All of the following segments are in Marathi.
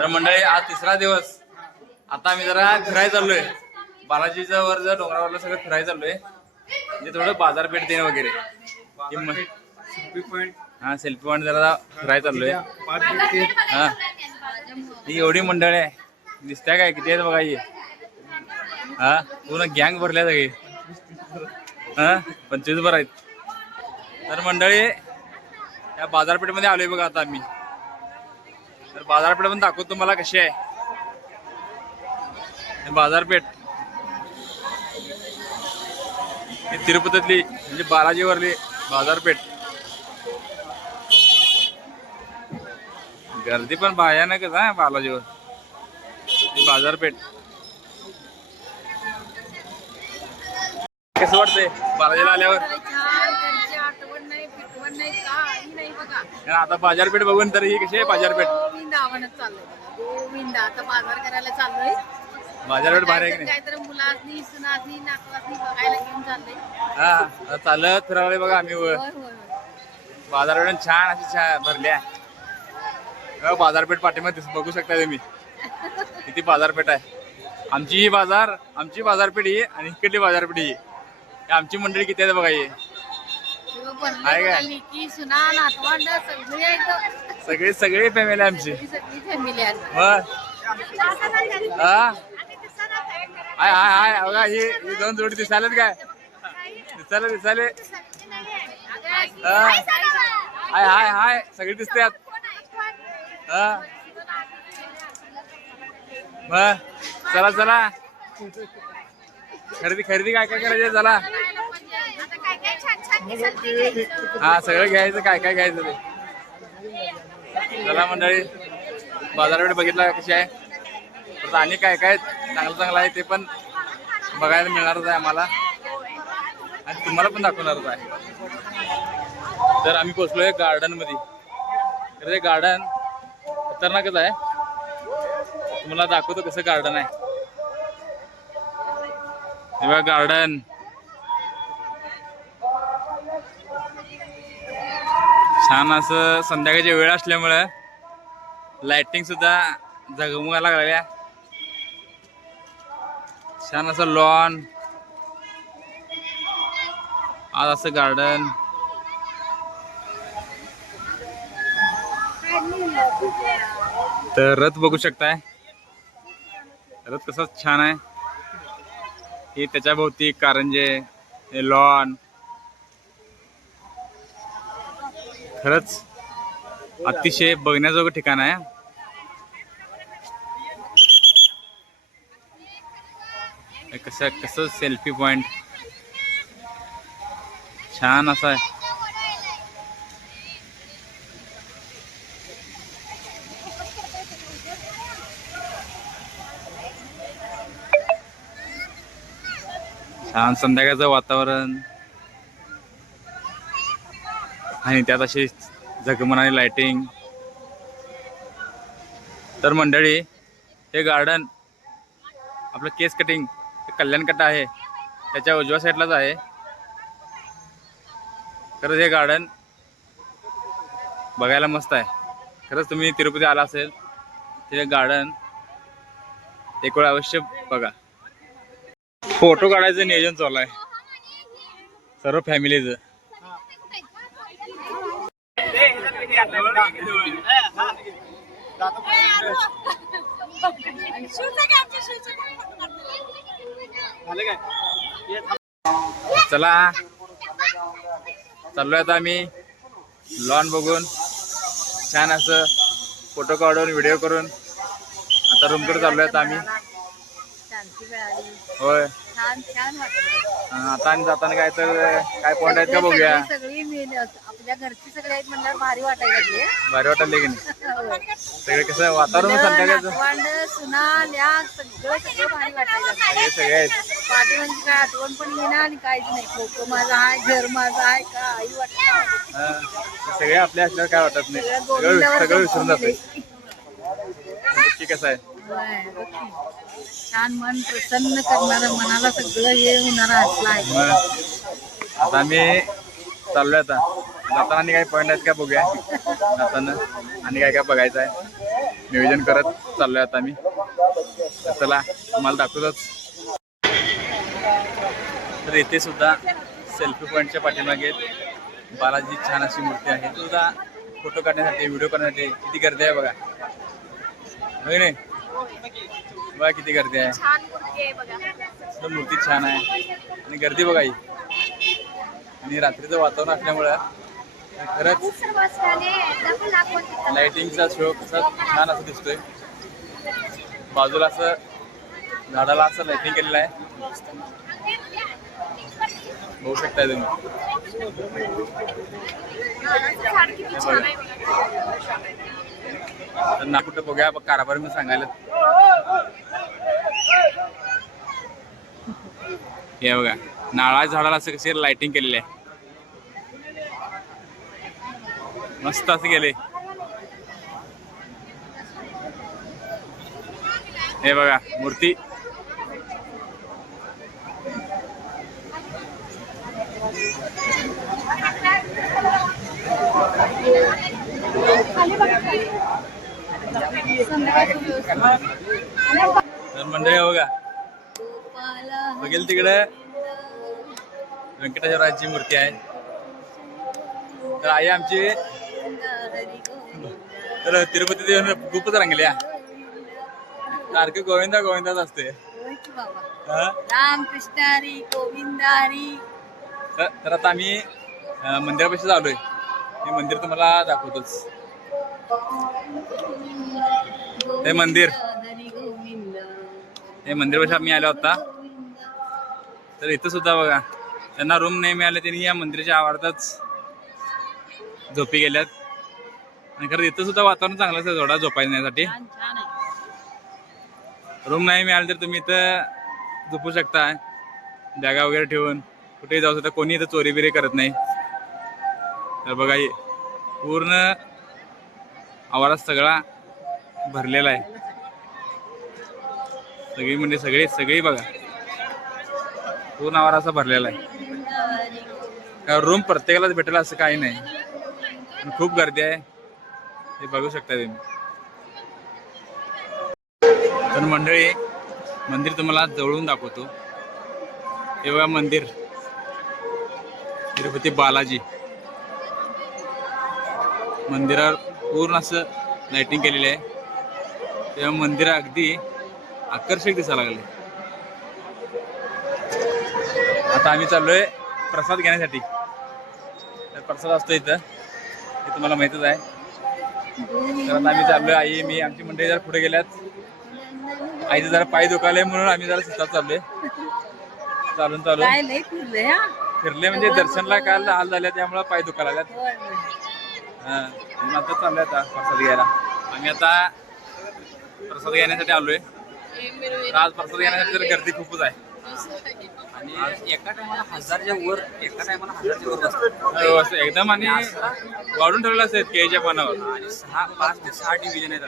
तर मंडळी आज तिसरा दिवस. आता आम्ही जरा फिरायला चाललोय. बालाजीच्या वर जर डोंगरावरला सगळं फिरायला चाललोय. म्हणजे थोडं बाजारपेठ देणं वगैरे. Selfie point. हा सेल्फी पॉइंट जरा फिरायला चाललोय. हा ही एवढी मंडळी आहे. दिसत्या काय किती आहेत बघा ही. हा पूर्ण गँग भरल्या सगळी. हा 25 भर आहेत. तर मंडळी या बाजारपेठेमध्ये आलोय बघा आता आम्ही. तर बाजारपेठ पण दाखवतो तुम्हाला कशी आहे बाजारपेठ. तिरुपतीतली म्हणजे बालाजीवरली बाजारपेठ. गर्दी पण भयानकच आहे बालाजीवर. बाजारपेठ कसं वाटतंय बालाजीला आल्यावर. आता बाजारपेठ बघून तर ही कशी आहे बाजारपेठ. आता बाजार करायला चाललोय. बाजारपेठ भारी आहे की नाही. काहीतरी मुलांनी सुनानी नातवानी बघायला घेऊन चाललोय. हा चालत फिरावले बघा आम्ही. बाजारपेठ छान अशी भरली आहे. बाजारपेठ पाठीमध्ये बघू शकता तुम्ही किती बाजारपेठ आहे. आमची बाजारपेठ ही आणि इकडली बाजारपेठ ही. आमची मंडळी किती आहे बघा ही. आहे काय सगळी फॅमिली आमची. हाय हाय हाय बघा ही दोन जोडी दिसायलाच काय दिसायले. हाय हाय हाय सगळी दिसतात. मग चला चला खरेदी काय करायचं चला. हा सगळं घ्यायचं काय घ्यायचं ते. चला मंडळी बाजारपेठ बघितला कशी आहे. आणि काय चांगलं आहे ते पण बघायला मिळणारच आहे आम्हाला आणि तुम्हाला पण दाखवणारच आहे. तर आम्ही पोहोचलोय गार्डन मध्ये. तर ते गार्डन खतरनाकच आहे. तुम्हाला दाखवतो कसं गार्डन आहे. तेव्हा गार्डन छान असं संध्याकाळची वेळ असल्यामुळे लाइटिंग सुद्धा झगमगायला लागल्या. छान असं लॉन आज असं गार्डन. तर रथ बघू शकताय. रथ कसं छान आहे. हे त्याच्या भोवती कारंजे हे लॉन. खरंच अतिशय बघण्याजोगं ठिकाण आहे. कसं सेल्फी पॉइंट छान असा आहे. छान संध्याकाळचं वातावरण आणि त्यात अशी झगमणारी लाइटिंग. तर मंडळी हे गार्डन आपलं केस कटिंग कल्याण कट्टा आहे त्याच्या उजव्या साईडलाच आहे. खरंच हे गार्डन बघायला मस्त आहे. खरंच तुम्ही तिरुपती आला असेल ते गार्डन एक वेळ अवश्य बघा. फोटो काढायचं नियोजन चालू आहे सर्व फॅमिलीचं. चला चाललोय आता आम्ही लॉन बघून छान असं फोटो काढून व्हिडिओ करून आता रूमकडे चाललोय आता आम्ही. होय आता आणि जाताना काय पॉइंट आहेत का बघूया. आपल्या घरची सगळे आहेत म्हणल्यावर भारी वाटायला लागले. भारी वाटायला की नाही. सगळे कसं वातावरण संध्याकाळचं सुना सगळं भारी वाटायला लागले. सगळे आहेत. पाठी म्हणजे काय आठवण पण येणार आणि काहीच नाही. फोटो माझा आहे घर माझं आहे का आई वाटत. सगळे आपल्या असल्यावर काय वाटत नाही. सगळं विसरून जाते. कसं आहे छान मन प्रसन्न करणारं मनाला सगळं हे होणार असलं आहे. आता आम्ही चाललोय आता जाताना आणि काही पॉइंट आहेत का बघूया जाताना आणि काय बघायचं आहे. नियोजन करत चाललोय आता आम्ही. तर चला तुम्हाला दाखवतच. तर इथे सुद्धा सेल्फी पॉईंटच्या पाठीमागे बालाजी छान अशी मूर्ती आहे. सुद्धा फोटो काढण्यासाठी व्हिडिओ करण्यासाठी किती गर्दी आहे बघा. होय नाही बघा किती गर्दी आहे. छान मूर्ती आहे बघा. मूर्ती छान आहे आणि गर्दी बघा ही. आणि रात्रीचं वातावरण असल्यामुळं खरंच लाइटिंगचा शो कसा छान असं दिसतोय. बाजूला असं झाडाला असं लाइटिंग केलेलं आहे, बघू शकताय तुम्ही. तर ना कुठं बघूया कारभार मी सांगायला. हे बघा नारळा झाडाला असं कशी लाइटिंग केलेली आहे, मस्त असं गेले. हे बघा मूर्ती. तर मंडळी बघा बघेल तिकडे व्यंकटेश्वराची मूर्ती आहे. तर आई आमची तर तिरुपती देव खूपच रंगल्या. सारखं गोविंदा गोविंदाच असते. राम कृष्ण हरी गोविंद हरी. तर आता आम्ही मंदिरापाशी आलोय. हे मंदिर तुम्हाला दाखवतोच. हे मंदिरापाशी आम्ही आलो होता. तर इथं सुद्धा बघा त्यांना रूम नाही मिळाले, त्यांनी या मंदिराच्या आवारातच झोपी गेल्यात. आणि खरं इथं सुद्धा वातावरण चांगलंच आहे थोडा झोपायसाठी. रूम नाही मिळाले तर तुम्ही इथं झोपू शकता बॅगा वगैरे ठेवून. कुठेही जाऊ शकता, कोणी इथं चोरी बिरी करत नाही. तर बघा पूर्ण आवारात सगळा भरलेला आहे. सगळी म्हणजे सगळी बघा पूर्ण आवार असा भरलेला आहे. रूम प्रत्येकालाच भेटेल असं काही नाही. खूप गर्दी आहे, हे बघू शकता तुम्ही. तर मंडळी मंदिर तुम्हाला जवळून दाखवतो. हे बघा मंदिर तिरुपती बालाजी. मंदिरावर पूर्ण असं लाइटिंग केलेली आहे, तेव्हा मंदिर अगदी आकर्षक दिसायला लागले. आता आम्ही चाललोय प्रसाद घेण्यासाठी. तर प्रसाद असतो इथं, हे तुम्हाला माहितच आहे. तर आता आम्ही चाललोय, आई मी आमची मंडळी जरा पुढे गेल्यात. आईचं जरा पाय दुखायले म्हणून आम्ही जरा शेतात चाललोय. चालून फिरले म्हणजे दर्शनला काल हाल झाले त्यामुळे पाय दुखायला लागल्यात. आता चाललोय आता प्रसाद घ्यायला. आम्ही आता प्रसाद घेण्यासाठी आलोय. आज प्रसाद घेण्यासाठी तर गर्दी खूपच आहे. आणि एका टायमाला 1000च्या वर बसतात एकदम. आणि वाढून ठेवलं असेल केळीच्या पानावर. आणि 5 ते 6 डिव्हिजन आहेत.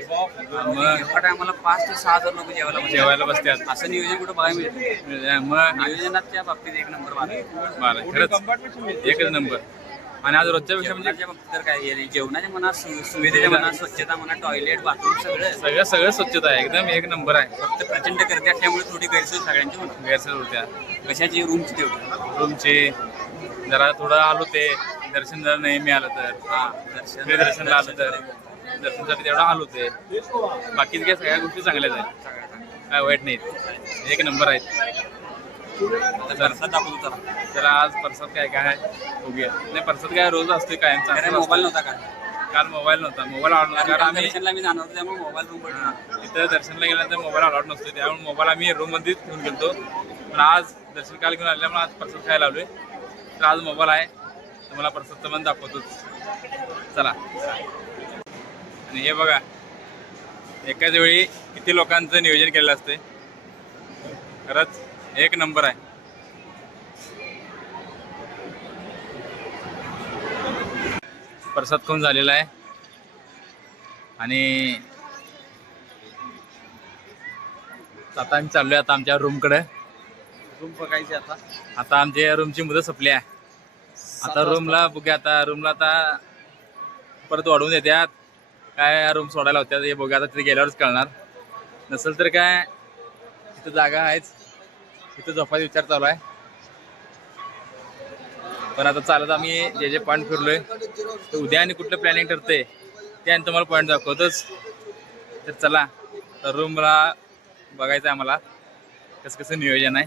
मग एका टायमाला 5 ते 6 हजार लोक जेवायला बसतात. असं नियोजन कुठं बघायला मिळतं. मग नियोजनाच्या बाबतीत एक नंबर मला खरंच एकच नंबर. आणि आज रोजच्या पेक्षा म्हणजे बाबतीत तर काय जेवणाच्या म्हणा, सुविधेच्या म्हणा, स्वच्छता म्हणा, टॉयलेट बाथरूम सगळं स्वच्छता आहे, एकदम एक नंबर आहे. फक्त प्रचंड गर्दी असल्यामुळे थोडी गैरसोय सगळ्यांची होती. गैरसोय होत्या कशाची रूमची तेवढी. रूमची जरा थोडं आलो ते दर्शन जर नाही मिळालं तर दर्शनला आलं तर दर्शनसाठी तेवढा हाल होते. बाकी काय सगळ्या गोष्टी चांगल्याच आहेत, काय वाईट नाहीत, एक नंबर आहेत. प्रसाद दाखवतो तर आज प्रसाद काय काय आहे बघूया. नाही प्रसाद काय रोज असते कायमचा. मोबाईल नव्हता काल मोबाईल नव्हता. मोबाईल अलाउड नव्हता कारण आम्ही जाणार होतो त्यामुळे मोबाईल रूम पडला. इथं दर्शनला गेल्यानंतर मोबाईल अलाउड नसतो, त्यामुळे मोबाईल आम्ही रूममध्येच घेऊन गेलो. पण आज दर्शन काल घेऊन आल्यामुळे आज प्रसाद खायला आलोय. तर आज मोबाईल आहे, तुम्हाला प्रसादचं पण दाखवतोच. चला. आणि हे बघा एकाच वेळी किती लोकांचं नियोजन केलेलं असते. खरंच एक नंबर आहे. प्रसाद खाऊन झालेला आहे आणि आता आम्ही चाललोय आता आमच्या रूमकडे. रूम बघायची आता आमच्या रूमची मुदत संपली आहे. आता रूमला बघूया. आता रूमला आता परत वाढवून देतात काय रूम सोडायला होत्या हे बघूया आता तिथे गेल्यावरच कळणार. नसेल तर काय तिथं जागा आहेच, तिथं झोपायचा विचार चालू आहे. पण आता चालत आम्ही जे पॉईंट फिरलोय तर उद्या आणि कुठलं प्लॅनिंग ठरते ते आणि तुम्हाला पॉईंट दाखवतोच. तर चला, तर रूमला बघायचं आहे आम्हाला कसं कसं नियोजन आहे.